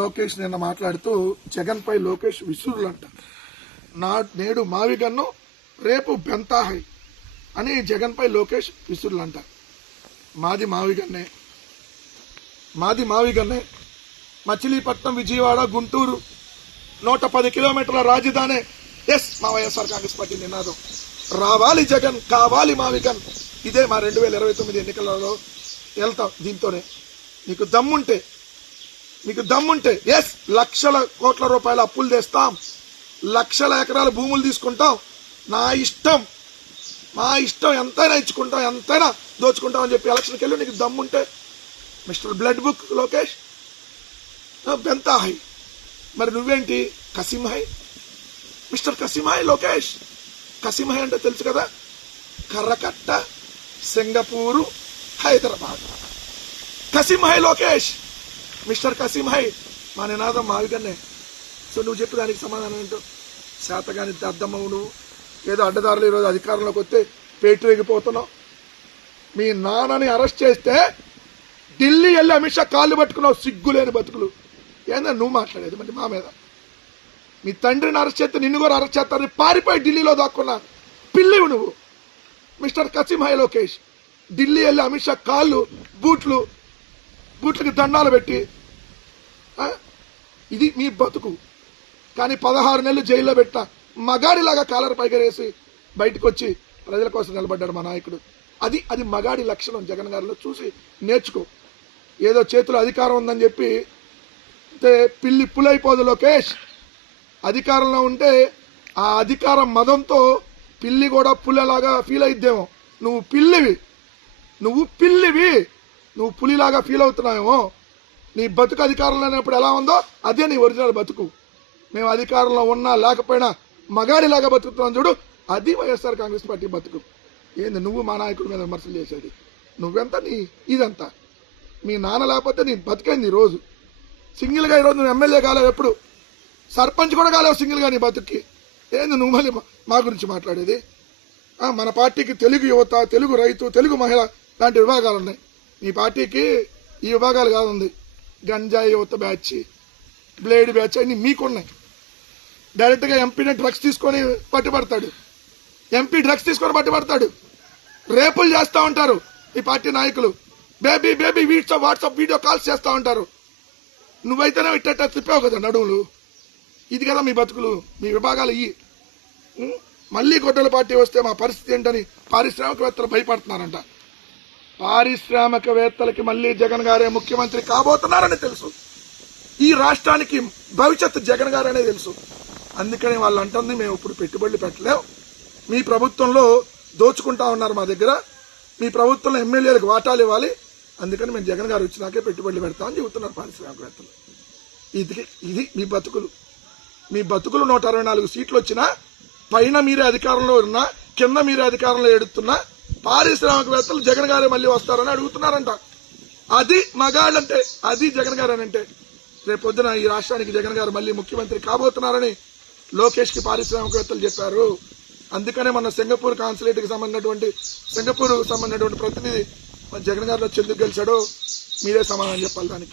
లోకేష్ నిన్న మాట్లాడుతూ జగన్ పై లోకేష్ విసురులంట. నేడు మావిగన్ను రేపు బెంతాహై అని జగన్ పై లోకేష్ విసురులంట. మాది మావిగన్నే మచిలీపట్నం, విజయవాడ, గుంటూరు 110 కిలోమీటర్ల రాజధాని. ఎస్, మా వైఎస్ఆర్ కాంగ్రెస్ పార్టీ నినాదం. రావాలి జగన్, కావాలి మావిగన్. ఇదే మా 2029 ఎన్నికలలో వెళ్తాం. దీంతోనే నీకు దమ్ముంటే ఎస్, లక్షల కోట్ల రూపాయల అప్పులు తెస్తాం, లక్షల ఎకరాల భూములు తీసుకుంటాం. మా ఇష్టం ఎంతైనా ఇచ్చుకుంటాం, ఎంతైనా దోచుకుంటాం అని చెప్పి ఎలక్షన్కి వెళ్ళి నీకు దమ్ముంటే మిస్టర్ బ్లడ్ బుక్ లోకేష్ బెంతాహై. మరి నువ్వేంటి కసిమహై, మిస్టర్ కసిమహై లోకేష్. కసిమహై అంటే తెలుసు కదా, కర్రకట్ట, సింగపూరు, హైదరాబాద్. కసిమహై లోకేష్, మిస్టర్ కసిమహై. మా నినాదం మావిగన్నే. సో నువ్వు చెప్పి దానికి సమాధానం ఏంటో? శాతగాని దద్దమ్మవు నువ్వు. ఏదో అడ్డదారులు ఈరోజు అధికారంలోకి వస్తే పేటరేగిపోతున్నావు. మీ నాన్నని అరెస్ట్ చేస్తే ఢిల్లీ వెళ్ళి అమిత్ షా కాళ్ళు పట్టుకున్నావు. సిగ్గులేని బతుకులు. ఏందా నువ్వు మాట్లాడేది మరి మా మీద? మీ తండ్రిని అరెస్ట్ చేస్తే నిన్ను కూడా అరెస్ట్ చేస్తారని పారిపోయి ఢిల్లీలో దాక్కున్నా పిల్లివు నువ్వు మిస్టర్ కసిమహై లోకేష్. ఢిల్లీ వెళ్ళి అమిత్ షా కాళ్ళు బూట్లకి దండాలు పెట్టి ఇది మీ బతుకు. కానీ 16 నెలలు జైల్లో పెట్టిన మగాడిలాగా కాలర్ పైగరేసి బయటకు వచ్చి ప్రజల కోసం నిలబడ్డాడు మా నాయకుడు. అది మగాడి లక్షణం. జగన్ గారిలో చూసి నేర్చుకో. ఏదో చేతిలో అధికారం ఉందని చెప్పి పిల్లి పులైపోదు లోకేష్. అధికారంలో ఉంటే ఆ అధికారం మదంతో పిల్లి కూడా పులిలాగా ఫీల్ అయిద్దేమో. నువ్వు పిల్లివి, నువ్వు పులిలాగా ఫీల్ అవుతున్నావేమో. నీ బతుకు అధికారంలో లేనప్పుడు ఎలా ఉందో అదే నీ ఒరిజినల్ బతుకు. మేము అధికారంలో ఉన్నా లేకపోయినా మగాడిలాగా బతుకుతున్నాం చూడు, అది వైఎస్ఆర్ కాంగ్రెస్ పార్టీ బతుకు. ఏంది నువ్వు మా నాయకుడి మీద విమర్శలు చేసేది? నువ్వెంత, ఇదంతా మీ నాన్న లేకపోతే నీ బతికైంది. ఈ రోజు సింగిల్గా ఈరోజు నువ్వు ఎమ్మెల్యే కాలేవు, ఎప్పుడు సర్పంచ్ కూడా కాలేవు సింగిల్గా నీ బతుక్కి. ఏంది నువ్వు మళ్ళీ మా గురించి మాట్లాడేది? మన పార్టీకి తెలుగు యువత, తెలుగు రైతు, తెలుగు మహిళ లాంటి విభాగాలు ఉన్నాయి. నీ పార్టీకి ఈ విభాగాలు కాదు ఉంది. గంజాయి యువత బ్యాచ్, బ్లేడ్ బ్యాచ్ అన్ని మీకున్నాయి. డైరెక్ట్గా ఎంపీని డ్రగ్స్ తీసుకొని పట్టుబడతాడు. రేపులు చేస్తూ ఉంటారు ఈ పార్టీ నాయకులు. బేబీ వాట్సాప్ వీడియో కాల్స్ చేస్తూ ఉంటారు. నువ్వైతేనే ఇట్ట తిప్పావు కదా నడువులు. ఇది కదా మీ బతుకులు, మీ విభాగాలు. మళ్ళీ గొడ్డల పార్టీ వస్తే మా పరిస్థితి ఏంటని పారిశ్రామికవేత్తలు భయపడుతున్నారంట. పారిశ్రామికవేత్తలకి మళ్ళీ జగన్ గారే ముఖ్యమంత్రి కాబోతున్నారని తెలుసు. ఈ రాష్ట్రానికి భవిష్యత్తు జగన్ గారనే తెలుసు. అందుకని వాళ్ళు అంటుంది మేము ఇప్పుడు పెట్టుబడులు పెట్టలేవు, మీ ప్రభుత్వంలో దోచుకుంటా ఉన్నారు మా దగ్గర, మీ ప్రభుత్వంలో ఎమ్మెల్యేలకు వాటాలు ఇవ్వాలి, అందుకని మేము జగన్ గారు వచ్చినాకే పెట్టుబడులు పెడతామని చెబుతున్నారు పారిశ్రామికవేత్తలు. ఇది మీ బతుకులు. మీ బతుకులు 164 సీట్లు వచ్చినా, పైన మీరే అధికారంలో ఉన్నా, కింద మీరే అధికారంలో ఎడుతున్నా పారిశ్రామికవేత్తలు జగన్ గారే మళ్ళీ వస్తారని అడుగుతున్నారంట. అది మగాళ్ళంటే, అది జగన్ గారేనంటే. రేపొద్దున ఈ రాష్ట్రానికి జగన్ గారు మళ్ళీ ముఖ్యమంత్రి కాబోతున్నారని లోకేష్ కి పారిశ్రామికవేత్తలు చెప్పారు. అందుకనే మన సింగపూర్ కాన్సులేట్ కి సంబంధించినటువంటి ప్రతినిధి జగన్ గారిలో ఎందుకు గెలిచాడో మీరే సమాధానం చెప్పాలి దానికి.